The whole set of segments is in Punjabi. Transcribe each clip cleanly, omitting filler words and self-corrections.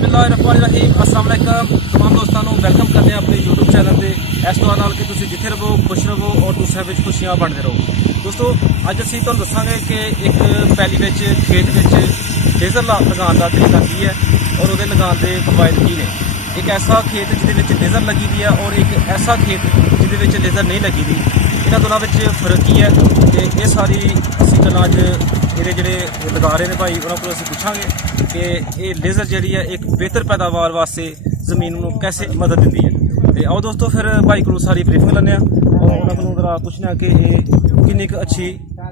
ਬਿਸਮਿल्लाहिर्रहमानिर्रहीम अस्सलाम वालेकुम तमाम दोस्तों को वेलकम करते हैं अपने यूट्यूब चैनल से इस दुआ नाल कि तुसीं जिथे रहो खुश रहो और दूसरे विच खुशियां बांटते रहो। दोस्तों अज असीं तुहानूं दस्सांगे कि एक पैली विच खेत विच लेज़र लगाउण दा तरीका की है और उहदे लगाउण दे फवायद की ने। एक ऐसा खेत जिहदे विच लेज़र लगी दी है और एक ऐसा खेत जिहदे विच लेज़र नहीं लगी दी, इन्हां दोनां विच फर्क की है ते ये सारी असीं गल्लां अज ਇਹਦੇ ਜਿਹੜੇ ਲਗਾ ਰਹੇ ਨੇ ਭਾਈ ਉਹਨਾਂ ਕੋਲ ਅਸੀਂ ਪੁੱਛਾਂਗੇ ਕਿ ਇਹ ਲੇਜ਼ਰ ਜਿਹੜੀ ਹੈ ਇੱਕ ਬਿਹਤਰ ਪੈਦਾਵਾਰ ਵਾਸਤੇ ਜ਼ਮੀਨ ਨੂੰ कैसे ਮਦਦ ਦਿੰਦੀ ਹੈ। ਤੇ ਆਓ ਦੋਸਤੋ ਫਿਰ ਭਾਈ ਕੋਲੋਂ ਸਾਰੀ ਬਰੀਫਿੰਗ ਲੈਂਦੇ ਹਾਂ ਔਰ ਉਹਨਾਂ ਕੋਲੋਂ ਜ਼ਰਾ ਪੁੱਛਦੇ ਹਾਂ ਕਿ ਇਹ ਕਿੰਨੀ ਕੁ ਅੱਛੀ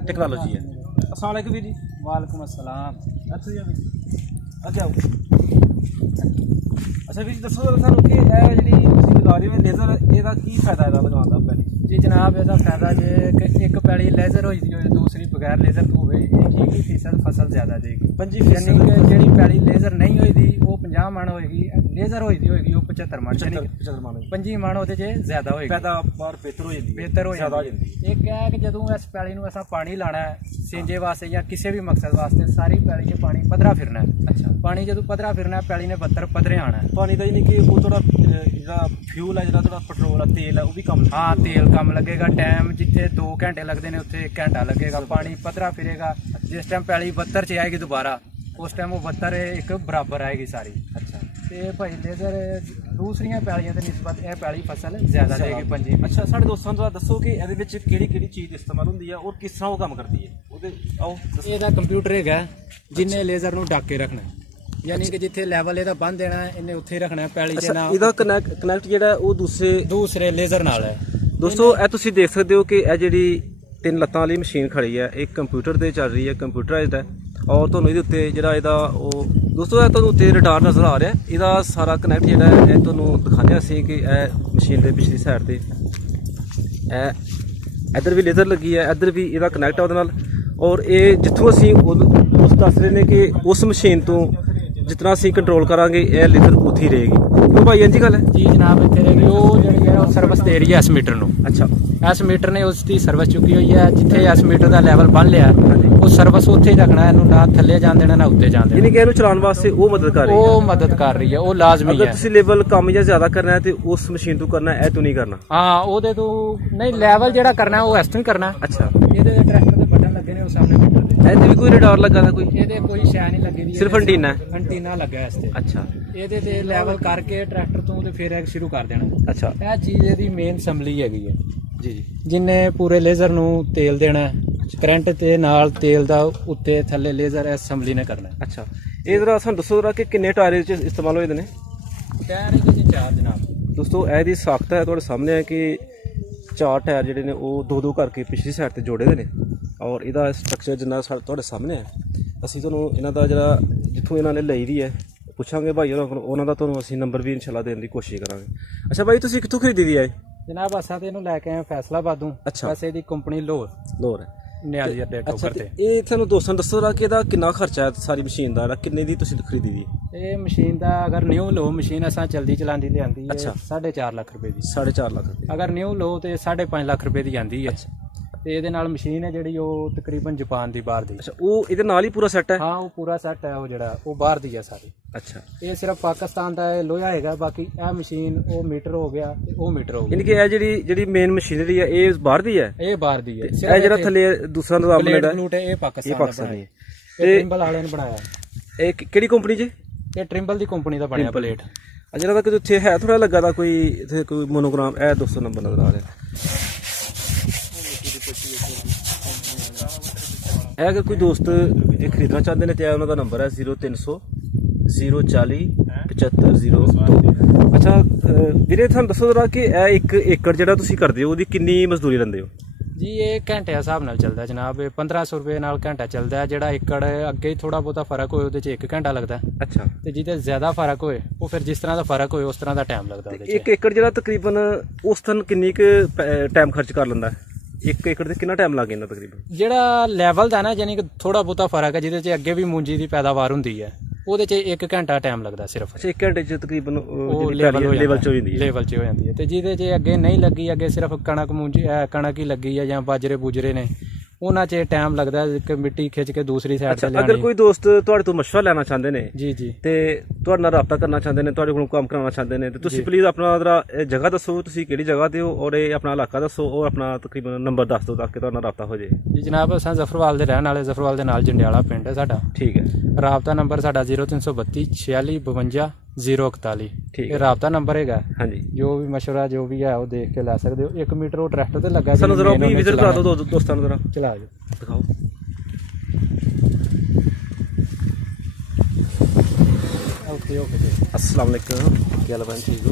ਟੈਕਨੋਲੋਜੀ ਹੈ। अस्सलाम वालेकुम ਵੀਰ ਜੀ। वालेकुम अस्सलाम। ਅੱਛਾ ਜੀ ਅੱਗੇ ਆਓ। ਅੱਛਾ ਵੀਰ ਜੀ ਦੱਸੋ ਜ਼ਰਾ ਸਾਨੂੰ ਕਿ ਇਹ ਜਿਹੜੀ ਤੁਸੀਂ ਲਗਾ ਰਹੇ ਹੋ ਲੇਜ਼ਰ ਇਹਦਾ ਕੀ ਫਾਇਦਾ ਇਹਦਾ ਲਗਾਉਣ ਦਾ ਪਹਿਲੇ? जी जनाब, ਇਹਦਾ ਫਾਇਦਾ ਜੇ ਕਿ ਇੱਕ ਪੈਲੀ ਲੇਜ਼ਰ ਹੋਈ ਦੀ ਹੋਵੇ ਦੂਸਰੀ ਬਗੈਰ ਲੇਜ਼ਰ ਤੋਂ ਹੋਵੇ, ਇਹ 20% ਫਸਲ ਜ਼ਿਆਦਾ ਦੇਗੀ। 25% ਯਾਨੀ ਕਿ ਜਿਹੜੀ ਪੈਲੀ ਲੇਜ਼ਰ ਨਹੀਂ ਹੋਈ ਦੀ ਉਹ 50 ਮਣ ਹੋਏਗੀ, ਲੇਜ਼ਰ ਹੋਈ ਦੀ ਹੋਏਗੀ ਉਹ 75 ਮਣ, ਯਾਨੀ 75 ਮਣ 25 ਮਣ ਉਹਦੇ 'ਚ ਜ਼ਿਆਦਾ ਹੋਏਗੀ, ਪੈਦਾਵਾਰ ਬਿਹਤਰ ਹੋ ਜਾਂਦੀ ਹੈ, ਬਿਹਤਰ ਹੋ ਜ਼ਿਆਦਾ ਜਾਂਦੀ ਹੈ। ਇੱਕ ਹੈ ਕਿ ਜਦੋਂ ਇਸ ਪੈਲੀ ਨੂੰ ਅਸਾਂ ਪਾਣੀ ਲਾਣਾ ਹੈ ਸਿੰਜੇ ਵਾਸਤੇ ਜਾਂ ਕਿਸੇ ਵੀ ਮਕਸਦ ਵਾਸਤੇ, ਸਾਰੀ ਪੈਲੀ 'ਚ ਪਾਣੀ ਪੱਧਰਾ ਫਿਰਨਾ ਹੈ। ਅੱਛਾ, ਪਾਣੀ ਜਦੋਂ ਪੱਧਰਾ ਫਿਰਨਾ ਪੈਲੀ ਨੇ ਪੱਧਰੇ ਆਉਣਾ ਹੈ। ਪਾਣੀ ਦਾ ਯਾਨੀ ਕਿ ਉਹ ਥੋੜਾ ਜਿਹੜਾ ਫਿਊਲ ਹੈ, ਜਿਹੜਾ ਥੋੜਾ ਪੈਟਰੋਲ ਆ, ਤੇਲ ਹੈ, ਉਹ ਵੀ ਕੰਮ ਹਾਂ ਤੇਲ ਕੰਮ ਲੱਗੇਗਾ। ਟਾਈਮ ਜਿੱਥੇ 2 ਘੰਟੇ ਲੱਗਦੇ ਨੇ ਉੱਥੇ 1 ਘੰਟਾ ਲੱਗੇਗਾ। ਪਾਣੀ ਪੱਧਰਾ ਫਿਰੇਗਾ। ਜਿਸ ਟਾਈਮ ਪੈਲੀ 72 'ਚ ਆਏਗੀ ਦੁਬਾਰਾ, ਉਸ ਟਾਈਮ ਉਹ 72 ਇੱਕ ਬਰਾਬਰ ਆਏਗੀ ਸਾਰੀ। ਅੱਛਾ, ਤੇ ਭਾਈ ਲੇਜ਼ਰ ਦੂਸਰੀਆਂ ਪੈਲੀਆਂ ਦੇ ਨਿਸਬਤ ਇਹ ਪੈਲੀ ਫਸਲ ਜ਼ਿਆਦਾ ਦੇਗੀ 25। ਅੱਛਾ, ਸਾਡੇ ਦੋਸਤਾਂ ਨੂੰ ਦੱਸੋ ਕਿ ਇਹਦੇ ਵਿੱਚ ਕਿਹੜੀ ਕਿਹੜੀ ਚੀਜ਼ ਇਸਤੇਮਾਲ ਹੁੰਦੀ ਹੈ ਔਰ ਕਿਸ ਤਰ੍ਹਾਂ ਉਹ ਕੰਮ ਕਰਦੀ ਹੈ। ਉਹਦੇ ਆਓ ਦੱਸੋ। ਇਹਦਾ ਕੰਪਿਊਟਰ ਹੈਗਾ ਜਿਹਨੇ ਲੇਜ਼ਰ ਨੂੰ ਢੱਕ ਕੇ ਰੱਖਣਾ, ਯਾਨੀ ਕਿ ਜਿੱਥੇ ਲੈਵਲ ਇਹਦਾ ਬੰਦ ਦੇਣਾ ਇਹਨੇ ਉੱਥੇ ਰੱਖਣਾ ਪੈਲੀ ਦੇ ਨਾਲ। ਇਹਦਾ ਕਨੈਕਟ ਜਿਹੜਾ ਉਹ ਦੂਸਰੇ ਲੇਜ਼ਰ ਨਾਲ ਹੈ। ਦੋਸਤੋ ਇਹ ਤੁਸੀਂ ਦੇਖ ਸਕਦੇ ਹੋ ਕਿ ਇਹ ਜਿਹੜੀ 3 ਲੱਤਾਂ ਵਾਲੀ ਮਸ਼ੀਨ ਖੜੀ ਹੈ ਇਹ ਕੰਪਿਊਟਰ ਤੇ ਚੱਲ ਰਹੀ ਹੈ, ਕੰਪਿਊਟਰਾਈਜ਼ਡ ਹੈ। ਔਰ ਤੁਹਾਨੂੰ ਇਹਦੇ ਉੱਤੇ ਜਿਹੜਾ ਇਹਦਾ ਉਹ ਦੋਸਤੋ ਇਹ ਤੁਹਾਨੂੰ ਉੱਤੇ ਰਡਾਰ ਨਜ਼ਰ ਆ ਰਿਹਾ। ਇਹਦਾ ਸਾਰਾ ਕਨੈਕਟ ਜਿਹੜਾ ਹੈ ਇਹ ਤੁਹਾਨੂੰ ਦਿਖਾਉਂਦੇ ਅਸੀਂ ਕਿ ਇਹ ਮਸ਼ੀਨ ਦੇ ਪਿਛਲੀ ਸਾਈਡ ਤੇ ਇਹ ਇੱਧਰ ਵੀ ਲੇਜ਼ਰ ਲੱਗੀ ਹੈ, ਇੱਧਰ ਵੀ ਇਹਦਾ ਕਨੈਕਟ ਹੈ ਉਹਦੇ ਨਾਲ। ਔਰ ਇਹ ਜਿੱਥੋਂ ਅਸੀਂ ਉਸ ਦੱਸ ਰਹੇ ਨੇ ਕਿ ਉਸ ਮਸ਼ੀਨ ਤੋਂ ਜਿਤਨਾ ਅਸੀਂ ਕੰਟਰੋਲ ਕਰਾਂਗੇ ਇਹ ਲੇਜ਼ਰ ਉੱਥੇ ਹੀ ਰਹੇਗੀ। ਉਹ ਭਾਈ ਇੰਜੀ ਗੱਲ ਹੈ ਜੀ ਜਨਾਬ, ਇੱਥੇ ਰਹੇਗੀ। ਉਹ ਜਿਹੜੀ ਹੈ ਉਹ ਸਰਵਿਸ ਦੇ ਰਹੀ ਹੈ ਇਸ ਮੀਟਰ ਨੂੰ। ਅੱਛਾ, ਇਸ ਮੀਟਰ ਨੇ ਉਸ ਦੀ ਸਰਵਿਸ ਚੁੱਕੀ ਹੋਈ ਹੈ। ਜਿੱਥੇ ਇਸ ਮੀਟਰ ਦਾ ਲੈਵਲ ਬੰਨ ਲਿਆ ਉਹ ਸਰਵਿਸ ਉੱਥੇ ਹੀ ਰੱਖਣਾ, ਇਹਨੂੰ ਨਾ ਥੱਲੇ ਜਾਣ ਦੇਣਾ ਨਾ ਉੱਤੇ ਜਾਣ ਦੇਣਾ। ਯਾਨੀ ਕਿ ਇਹਨੂੰ ਚਲਾਉਣ ਵਾਸਤੇ ਉਹ ਮਦਦ ਕਰ ਰਹੀ ਹੈ। ਉਹ ਮਦਦ ਕਰ ਰਹੀ ਹੈ, ਉਹ ਲਾਜ਼ਮੀ ਅਗਰ ਹੈ। ਤੁਸੀਂ ਲੈਵਲ ਕਮ ਜਾਂ ਜ਼ਿਆਦਾ ਕਰਨਾ ਹੈ ਤੇ ਉਸ ਮਸ਼ੀਨ ਤੋਂ ਕਰਨਾ ਹੈ, ਇਹ ਤੋਂ ਨਹੀਂ ਕਰਨਾ। ਹਾਂ, ਉਹਦੇ ਤੋਂ ਨਹੀਂ, ਲੈਵਲ ਜਿਹੜਾ ਕਰਨਾ ਉਹ ਇਸ ਤੋਂ ਹੀ ਕਰਨਾ। ਅੱਛਾ, ਇਹਦੇ ਟਰੈਕਟਰ ਦੇ ਬਟਨ ਲੱਗੇ ਨੇ ਉਹ ਸਾਹਮਣੇ ਮੀਟਰ ਦੇ। ਇਹਦੇ ਵੀ ਕੋਈ ਰਡਾਰ ਲੱਗਾ ਦਾ ਕੋਈ? ਇਹਦੇ ਕੋਈ ਸ਼ੈ ਨਹੀਂ ਲੱਗੀ ਦੀ, ਸਿਰਫ ਐਂਟੀਨਾ ਐਂਟੀਨਾ ਲੱਗਾ ਇਸ ਤੇ। ਅੱਛਾ, ਇਹਦੇ ਤੇ ਲੈਵਲ ਕਰਕੇ ਟਰੈਕਟਰ ਤੋਂ ਤੇ ਫਿਰ ਸ਼ੁਰੂ ਕਰ ਦੇਣਾ। ਅੱਛਾ, ਇਹ ਚੀਜ਼ ਇਹਦੀ ਮੇਨ ਅਸੈਂਬਲੀ ਹੈਗੀ ਹੈ ਜੀ ਜੀ। ਜਿੰਨੇ ਪੂਰੇ ਲੇਜ਼ਰ ਨੂੰ ਤੇਲ ਦੇਣਾ ਹੈ, ਕਰੰਟ ਤੇ ਨਾਲ ਤੇਲ ਦਾ ਉੱਤੇ ਥੱਲੇ ਲੇਜ਼ਰ ਅਸੈਂਬਲੀ ਨੇ ਕਰਨਾ। ਅੱਛਾ, ਇਹ ਜ਼ਰਾ ਸਾਨੂੰ ਦੱਸੋ ਜ਼ਰਾ ਕਿ ਕਿੰਨੇ ਟਾਇਰ ਇਹਦੇ ਚ ਇਸਤੇਮਾਲ ਹੋਏ ਨੇ? ਟਾਇਰ ਇਹਦੇ 'ਚ 4 ਜਨਾਬ। ਦੋਸਤੋ ਇਹਦੀ ਸਾਖਤ ਹੈ ਤੁਹਾਡੇ ਸਾਹਮਣੇ ਹੈ ਕਿ 4 ਟਾਇਰ ਜਿਹੜੇ ਨੇ ਉਹ 2-2 ਕਰਕੇ ਪਿਛਲੀ ਸਾਈਡ ਤੇ ਜੋੜੇ ਦੇ ਨੇ। ਔਰ ਇਹਦਾ ਸਟਰਕਚਰ ਜਿੰਨਾ ਤੁਹਾਡੇ ਸਾਹਮਣੇ ਹੈ, ਅਸੀਂ ਤੁਹਾਨੂੰ ਇਹਨਾਂ ਦਾ ਜਿਹੜਾ ਜਿੱਥੋਂ ਇਹਨਾਂ ਨੇ ਲਈ ਦੀ ਹੈ ਪੁੱਛਾਂਗੇ ਭਾਈ ਉਹਨਾਂ ਕੋਲ, ਉਹਨਾਂ ਦਾ ਤੁਹਾਨੂੰ ਅਸੀਂ ਨੰਬਰ ਵੀ ਇਨਸ਼ਾਅੱਲਾ ਦੇਣ ਦੀ ਕੋਸ਼ਿਸ਼ ਕਰਾਂਗੇ। ਅੱਛਾ ਭਾਈ, ਤੁਸੀਂ ਕਿੱਥੋਂ ਖਰੀਦੀ ਦੀ ਹੈ ਜਨਾਬ? ਅਸਾਂ ਤੇ ਇਹਨੂੰ ਲੈ ਕੇ ਆਏ ਫੈਸਲਾਬਾਦੋਂ। ਅੱਛਾ, ਵੈਸੇ ਇਹਦੀ ਕੰਪਨੀ ਲੋਰ ਹੈ, ਨਿਆਜ਼ੀਆ ਦੇ ਟੋਕਰ ਤੇ। ਇਹ ਤੁਹਾਨੂੰ ਦੋਸਤਾਂ ਦੱਸੋ ਕਿ ਇਹਦਾ ਕਿੰਨਾ ਖਰਚਾ ਹੈ ਸਾਰੀ ਮਸ਼ੀਨ ਦਾ, ਕਿੰਨੇ ਦੀ ਤੁਸੀਂ ਖਰੀਦੀ ਦੀ? ਇਹ ਮਸ਼ੀਨ ਦਾ ਅਗਰ ਨਿਊ ਲੋ ਮਸ਼ੀਨ ਅਸਾਂ ਚਲਦੀ ਚਲਾਉਂਦੀ ਲਿਆਂਦੀ ਹੈ ਅੱਛਾ, 4.5 ਲੱਖ ਰੁਪਏ ਦੀ। 4.5 ਲੱਖ ਰੁਪਏ। ਅਗਰ ਨਿਊ ਲੋ ਤੇ 5.5 ਲੱਖ ਰੁਪਏ ਦੀ ਆਂਦੀ ਹੈ। ਤੇ ਇਹਦੇ ਨਾਲ ਮਸ਼ੀਨ ਹੈ ਜਿਹੜੀ ਉਹ ਤਕਰੀਬਨ ਜਾਪਾਨ ਦੀ ਬਾਹਰ ਦੀ। ਅੱਛਾ, ਉਹ ਇਹਦੇ ਨਾਲ ਹੀ ਪੂਰਾ ਸੈੱਟ ਹੈ? ਹਾਂ, ਉਹ ਪੂਰਾ ਸੈੱਟ ਹੈ, ਉਹ ਜਿਹੜਾ ਉਹ ਬਾਹਰ ਦੀ ਹੈ ਸਾਰੀ। ਅੱਛਾ, ਇਹ ਇਹ ਸਿਰਫ ਪਾਕਿਸਤਾਨ ਦਾ ਇਹ ਲੋਹਾ ਹੈਗਾ, ਬਾਕੀ ਇਹ ਮਸ਼ੀਨ ਉਹ ਮੀਟਰ ਹੋ ਗਿਆ ਤੇ ਉਹ ਮੀਟਰ ਹੋ ਗਿਆ। ਯਾਨੀ ਕਿ ਇਹ ਜਿਹੜੀ ਮੇਨ ਮਸ਼ੀਨਰੀ ਹੈ ਇਹ ਬਾਹਰ ਦੀ ਹੈ? ਇਹ ਬਾਹਰ ਦੀ ਹੈ। ਇਹ ਜਿਹੜਾ ਥੱਲੇ ਦੂਸਰਾ ਨਿਜ਼ਾਮ ਬਣਾਇਆ ਇਹ ਪਾਕਿਸਤਾਨ ਦੀ ਹੈ। ਤੇ ਟ੍ਰਿੰਬਲ ਵਾਲਿਆਂ ਨੇ ਬਣਾਇਆ। ਇਹ ਕਿਹੜੀ ਕੰਪਨੀ ਜੀ? ਇਹ ਟ੍ਰਿੰਬਲ ਦੀ ਕੰਪਨੀ ਦਾ ਬਣਿਆ ਪਲੇਟ। ਜਿਹੜਾ ਦਾ ਕਿ ਉੱਥੇ ਹੈ ਥੋੜਾ ਲੱਗਾ ਦਾ ਕੋਈ ਇੱਥੇ ਕੋਈ ਮੋਨੋਗ੍ਰਾਮ, ਇਹ 200 ਨੰਬਰ ਨਜ਼ਰ ਆ ਰਿਹਾ। ਇਹ ਅਗਰ ਕੋਈ ਦੋਸਤ ਇਹ ਖਰੀਦਣਾ ਚਾਹੁੰਦੇ ਨੇ ਤੇ ਉਹਨਾਂ ਦਾ ਨੰਬਰ ਹੈ 0300 040 7502। ਅੱਛਾ ਵੀਰੇ, ਤੁਹਾਨੂੰ ਦੱਸੋ ਜ਼ਰਾ ਕਿ ਇਹ 1 ਏਕੜ ਜਿਹੜਾ ਤੁਸੀਂ ਕਰਦੇ ਹੋ ਉਹਦੀ ਕਿੰਨੀ ਮਜ਼ਦੂਰੀ ਲੈਂਦੇ ਹੋ? ਜੀ ਇਹ ਘੰਟੇ ਦੇ ਹਿਸਾਬ ਨਾਲ ਚੱਲਦਾ ਜਨਾਬ। ਇਹ 1500 ਰੁਪਏ ਨਾਲ ਘੰਟਾ ਚੱਲਦਾ। ਜਿਹੜਾ ਏਕੜ ਅੱਗੇ ਥੋੜਾ ਬਹੁਤਾ ਫਰਕ ਹੋਏ ਉਹਦੇ 'ਚ 1 ਘੰਟਾ ਲੱਗਦਾ। ਅੱਛਾ, ਤੇ ਜਿਹਦੇ ਜ਼ਿਆਦਾ ਫਰਕ ਹੋਏ ਉਹ ਫਿਰ ਜਿਸ ਤਰ੍ਹਾਂ ਦਾ ਫਰਕ ਹੋਏ ਉਸ ਤਰ੍ਹਾਂ ਦਾ ਟਾਈਮ ਲੱਗਦਾ ਉਹਦੇ 'ਚ। 1 ਏਕੜ ਜਿਹੜਾ ਤਕਰੀਬਨ ਉਸ ਦਿਨ ਕਿੰਨੀ ਕੁ ਟਾਈਮ ਖਰਚ ਕਰ ਲੈਂਦਾ? 1 ਏਕੜ ਤੇ ਕਿੰਨਾ ਟਾਈਮ ਲੱਗ ਜਾਂਦਾ ਤਕਰੀਬਨ? ਜਿਹੜਾ ਲੈਵਲ ਦਾ ਨਾ, ਯਾਨੀ ਕਿ ਥੋੜਾ ਬਹੁਤਾ ਫਰਕ ਹੈ, ਜਿਹਦੇ 'ਚ ਅੱਗੇ ਵੀ ਮੂੰਜੀ ਦੀ ਪੈਦਾਵਾਰ ਹੁੰਦੀ ਹੈ, ਉਹਦੇ 'ਚ 1 ਘੰਟਾ ਟਾਈਮ ਲੱਗਦਾ ਸਿਰਫ। ਅੱਛਾ, 1 ਘੰਟੇ 'ਚ ਤਕਰੀਬਨ ਲੈਵਲ 'ਚ ਹੋ ਜਾਂਦੀ ਹੈ। ਤੇ ਜਿਹਦੇ 'ਚ ਅੱਗੇ ਨਹੀਂ ਲੱਗੀ, ਅੱਗੇ ਸਿਰਫ ਕਣਕ ਹੀ ਲੱਗੀ ਹੈ ਜਾਂ ਬਾਜਰੇ ਬੂਜਰੇ ਨੇ, ਉਹਨਾਂ 'ਚ ਟਾਈਮ ਲੱਗਦਾ ਕਿ ਮਿੱਟੀ ਖਿੱਚ ਕੇ ਦੂਸਰੀ ਸਾਈਡ ਤੇ ਅਗਰ ਲਿਆਣੀ। ਕੋਈ ਦੋਸਤ ਤੁਹਾਡੇ ਤੋਂ ਮਸ਼ਵਰਾ ਲੈਣਾ ਚਾਹੁੰਦੇ ਨੇ ਜੀ ਜੀ ਤੇ ਤੁਹਾਡੇ ਨਾਲ ਰਾਬਤਾ ਕਰਨਾ ਚਾਹੁੰਦੇ ਨੇ, ਤੁਹਾਡੇ ਕੋਲੋਂ ਕੰਮ ਕਰਾਉਣਾ ਚਾਹੁੰਦੇ ਨੇ, ਤੇ ਤੁਸੀਂ ਪਲੀਜ਼ ਆਪਣਾ ਜਰਾ ਜਗ੍ਹਾ ਦੱਸੋ, ਤੁਸੀਂ ਕਿਹੜੀ ਜਗ੍ਹਾ ਤੇ ਹੋ ਔਰ ਇਹ ਆਪਣਾ ਇਲਾਕਾ ਦੱਸੋ ਔਰ ਆਪਣਾ ਤਕਰੀਬਨ ਨੰਬਰ ਦੱਸ ਦਿਓ ਤਾਂ ਕਿ ਤੁਹਾਡਾ ਰਾਬਤਾ ਹੋ ਜਾਏ। ਜੀ ਜਨਾਬ, ਅਸਾਂ ਜ਼ਫਰਵਾਲ ਦੇ ਰਹਿਣ ਵਾਲੇ, ਜ਼ਫਰਵਾਲ ਦੇ ਨਾਲ ਜੰਡਿਆਲਾ ਪਿੰਡ ਹੈ ਸਾਡਾ। ਠੀਕ ਹੈ, ਰਾਬਤਾ ਨੰਬਰ ਸਾਡਾ 0332 46 52 041। ਠੀਕ ਹੈ। ਇਹ ਰਾਬਤਾ ਨੰਬਰ ਹੈਗਾ। ਹਾਂਜੀ, ਜੋ ਵੀ ਮਸ਼ਵਰਾ ਜੋ ਵੀ ਹੈ ਉਹ ਦੇਖ ਕੇ ਲੈ ਸਕਦੇ ਹੋ। 1 ਮੀਟਰ ਉਹ ਟਰੈਕਟਰ ਤੇ ਲੱਗਾ। ਸਾਨੂੰ ਜਰਾ ਵੀ ਵਿਜ਼ਿਟ ਕਰਾ ਦਿਓ ਦੋਸਤਾਂ ਨੂੰ, ਜਰਾ ਚਲਾ ਜਾਓ, ਦਿਖਾਓ। Okay okay. अस्सलाम वालेकुम, क्या हाल है? ठीक हो?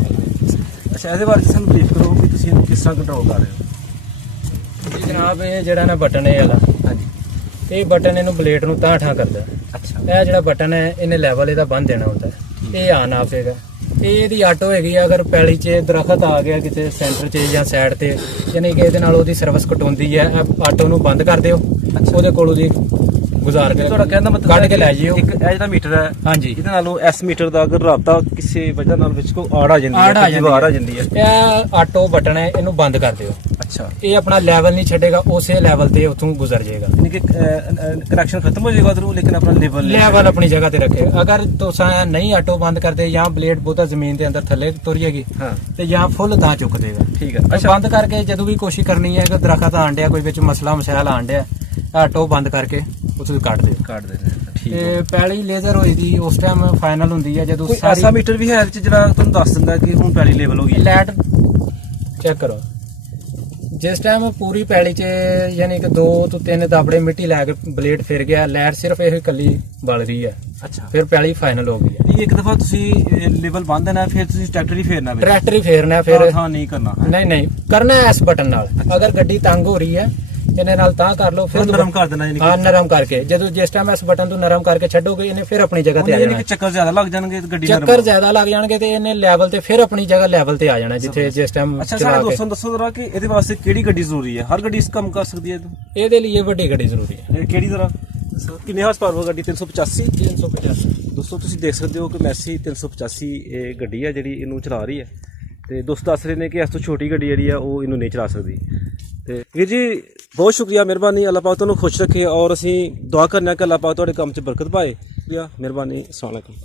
अच्छा, ਇਹਦੇ ਬਾਰੇ ਸਾਨੂੰ ਬਰੀਫ ਕਰੋ ਕਿ ਤੁਸੀਂ ਇਹਨੂੰ ਕਿਸ ਤਰ੍ਹਾਂ ਕੰਟਰੋਲ ਕਰ ਰਹੇ ਹੋ। ਜੀ ਜਨਾਬ, ਇਹ ਜਿਹੜਾ ਨਾ ਬਟਨ ਇਹ ਵਾਲਾ, ਹਾਂਜੀ, ਇਹ ਬਟਨ ਇਹਨੂੰ ਬਲੇਡ ਨੂੰ ਤਾਂ ਠਾਂ ਕਰਦਾ। ਅੱਛਾ, ਇਹ ਜਿਹੜਾ ਬਟਨ ਹੈ ਇਹਨੇ ਲੈਵਲ ਇਹਦਾ ਬੰਦ ਦੇਣਾ ਹੁੰਦਾ ਹੈ। ਇਹ ਆਨ ਆਫ ਹੈਗਾ। ਇਹ ਇਹਦੀ ਆਟੋ ਹੈਗੀ ਆ। ਅਗਰ ਪੈਲੀ 'ਚ ਦਰਖਤ ਆ ਗਿਆ ਕਿਤੇ ਸੈਂਟਰ 'ਚ ਜਾਂ ਸਾਈਡ ਤੇ, ਯਾਨੀ ਕਿ ਇਹਦੇ ਨਾਲ ਉਹਦੀ ਸਰਵਿਸ ਕਟਾਉਂਦੀ ਹੈ, ਆਟੋ ਨੂੰ ਬੰਦ ਕਰ ਦਿਓ। ਉਹਦੇ ਕੋਲ ਉਹਦੀ ਗੁਜ਼ਾਰ ਕੇ ਤੁਹਾਡਾ ਕਹਿਣ ਦਾ ਮਤਲਬ ਕੱਢ ਕੇ ਲੈ ਜਿਓ। ਇੱਕ ਇਹ ਜਿਹੜਾ ਮੀਟਰ ਹੈ, ਹਾਂਜੀ, ਇਹਦੇ ਨਾਲੋਂ ਐਸ ਮੀਟਰ ਦਾ ਅਗਰ ਰਾਬਤਾ ਕਿਸੇ ਵਜ੍ਹਾ ਨਾਲ ਵਿੱਚ ਕੋਈ ਆੜ ਆ ਜਾਂਦੀ ਹੈ, ਦੀਵਾਰ ਆ ਜਾਂਦੀ ਹੈ, ਇਹ ਆਟੋ ਬਟਨ ਹੈ, ਇਹਨੂੰ ਬੰਦ ਕਰ ਦਿਓ। ਅੱਛਾ, ਇਹ ਆਪਣਾ ਲੈਵਲ ਨਹੀਂ ਛੱਡੇਗਾ, ਉਸੇ ਲੈਵਲ ਤੇ ਉੱਥੋਂ ਗੁਜ਼ਰ ਜਾਏਗਾ। ਯਾਨੀ ਕਿ ਕਨੈਕਸ਼ਨ ਖਤਮ ਹੋ ਜਾਏਗਾ ਉਧਰੋਂ, ਲੇਕਿਨ ਆਪਣਾ ਲੈਵਲ ਆਪਣੀ ਜਗ੍ਹਾ ਤੇ ਰੱਖੇ। ਅਗਰ ਤੁਸੀਂ ਨਹੀਂ ਆਟੋ ਬੰਦ ਕਰਦੇ ਜਾਂ ਬਲੇਡ ਬਹੁਤਾ ਜ਼ਮੀਨ ਦੇ ਅੰਦਰ ਥੱਲੇ ਤੁਰ ਜਾਏਗੀ ਹਾਂ, ਤੇ ਜਾਂ ਫੁੱਲ ਤਾਂ ਚੁੱਕ ਦੇਗਾ। ਠੀਕ ਹੈ। ਅੱਛਾ, ਬੰਦ ਕਰਕੇ ਜਦੋਂ ਵੀ ਕੋਸ਼ਿਸ਼ ਕਰਨੀ ਹੈ ਕਿ ਦਰਖਤ ਆਣ ਡਿਆ, ਕੋਈ ਵਿੱਚ ਮਸਲਾ ਮਸਾਇਲ ਆਣ ਡਿਆ, ਆਟੋ ਬੰਦ ਕਰਕੇ ਉੱਥੋਂ ਕੱਢ ਦਿਓ। ਕੱਢ ਦੇ ਨੇ, ਠੀਕ ਹੈ। ਤੇ ਪੈਲੀ ਲੇਜ਼ਰ ਹੋਈ ਦੀ ਉਸ ਟਾਈਮ ਫਾਈਨਲ ਹੁੰਦੀ ਹੈ ਜਦੋਂ ਕੋਈ ਐਸਾ ਮੀਟਰ ਵੀ ਹੈ ਜਿਹੜਾ ਤੁਹਾਨੂੰ ਦੱਸ ਦਿੰਦਾ ਕਿ ਹੁਣ ਪੈਲੀ ਲੈਵਲ ਹੋ ਗਈ। ਲਾਈਟ ਚੈੱਕ ਕਰੋ। ਜਿਸ ਟਾਈਮ ਪੂਰੀ ਪੈਲੀ 'ਚ ਯਾਨੀ ਕਿ 2 ਤੋਂ 3 ਦਾਬੜੇ ਮਿੱਟੀ ਲੈ ਕੇ ਬਲੇਡ ਫਿਰ ਗਿਆ, ਲਾਈਟ ਸਿਰਫ ਇਹ ਇਕੱਲੀ ਬਲ ਰਹੀ ਹੈ, ਅੱਛਾ, ਫਿਰ ਪੈਲੀ ਫਾਈਨਲ ਹੋ ਗਈ ਹੈ। ਨਹੀਂ ਇੱਕ ਦਫਾ ਤੁਸੀਂ ਲੈਵਲ ਬੰਦ ਦੇਣਾ, ਫਿਰ ਤੁਸੀਂ ਟਰੈਕਟਰ ਹੀ ਫੇਰਨਾ, ਟਰੈਕਟਰ ਹੀ ਫੇਰਨਾ ਫਿਰ। ਹਾਂ, ਨਹੀਂ ਕਰਨਾ, ਨਹੀਂ ਨਹੀਂ ਕਰਨਾ ਹੈ ਇਸ ਬਟਨ ਨਾਲ। ਅਗਰ ਗੱਡੀ ਤੰਗ ਹੋ ਰਹੀ ਹੈ ਇਹਨੇ ਨਾਲ ਤਾਂ ਕਰ ਲਓ, ਫਿਰ ਨਰਮ ਕਰ ਦੇਣਾ। ਯਾਨੀ ਹਾਂ, ਨਰਮ ਕਰਕੇ ਜਦੋਂ ਜਿਸ ਟਾਈਮ ਇਸ ਬਟਨ ਤੋਂ ਨਰਮ ਕਰਕੇ ਛੱਡੋਗੇ ਇਹਨੇ ਫਿਰ ਆਪਣੀ ਜਗ੍ਹਾ ਤੇ ਆ ਜਾਣਾ। ਚੱਕਰ ਜ਼ਿਆਦਾ ਲੱਗ ਜਾਣਗੇ ਤੇ ਗੱਡੀ ਚੱਕਰ ਜ਼ਿਆਦਾ ਲੱਗ ਜਾਣਗੇ ਤੇ ਇਹਨੇ ਲੈਵਲ ਤੇ ਫਿਰ ਆਪਣੀ ਜਗ੍ਹਾ ਲੈਵਲ ਤੇ ਆ ਜਾਣਾ ਜਿੱਥੇ ਜਿਸ ਟਾਈਮ ਅੱਛਾ, ਸਾਡੇ ਦੋਸਤਾਂ ਨੂੰ ਦੱਸੋ ਜਰਾ ਕਿ ਇਹਦੇ ਵਾਸਤੇ ਕਿਹੜੀ ਗੱਡੀ ਜ਼ਰੂਰੀ ਹੈ। ਹਰ ਗੱਡੀ ਇਸ ਕੰਮ ਕਰ ਸਕਦੀ ਹੈ? ਇਹਦੇ ਲਈ ਵੱਡੀ ਗੱਡੀ ਜ਼ਰੂਰੀ ਹੈ। ਇਹ ਕਿਹੜੀ ਜਰਾ ਕਿੰਨੇ ਹਾਰਸ ਪਾਵਰ ਗੱਡੀ? 385। 350। ਦੋਸਤੋ ਤੁਸੀਂ ਦੇਖ ਸਕਦੇ ਹੋ ਕਿ ਮੈਸੀ 385 ਇਹ ਗੱਡੀ ਹੈ ਜਿਹੜੀ ਇਹਨੂੰ ਚਲਾ ਰਹੀ ਹੈ, ਤੇ ਦੋਸਤ ਦੱਸ ਰਹੇ ਨੇ ਕਿ ਇਸ ਤੋਂ ਛੋਟੀ ਗੱਡੀ ਜਿਹੜੀ ਆ ਉਹ ਇਹਨੂੰ ਨਹੀਂ ਚਲਾ ਸਕਦੀ। ਤੇ ਵੀਰ ਜੀ ਬਹੁਤ ਸ਼ੁਕਰੀਆ, ਮਿਹਰਬਾਨੀ, ਅੱਲਾਹ ਪਾਕ ਤੁਹਾਨੂੰ ਖੁਸ਼ ਰੱਖੇ, ਔਰ ਅਸੀਂ ਦੁਆ ਕਰਨਾ ਕਿ ਅੱਲਾਹ ਪਾਕ ਤੁਹਾਡੇ ਕੰਮ 'ਚ ਬਰਕਤ ਪਾਏ। ਮਿਹਰਬਾਨੀ, ਅਸਲਾਮ ਵਾਲੇਕੁਮ।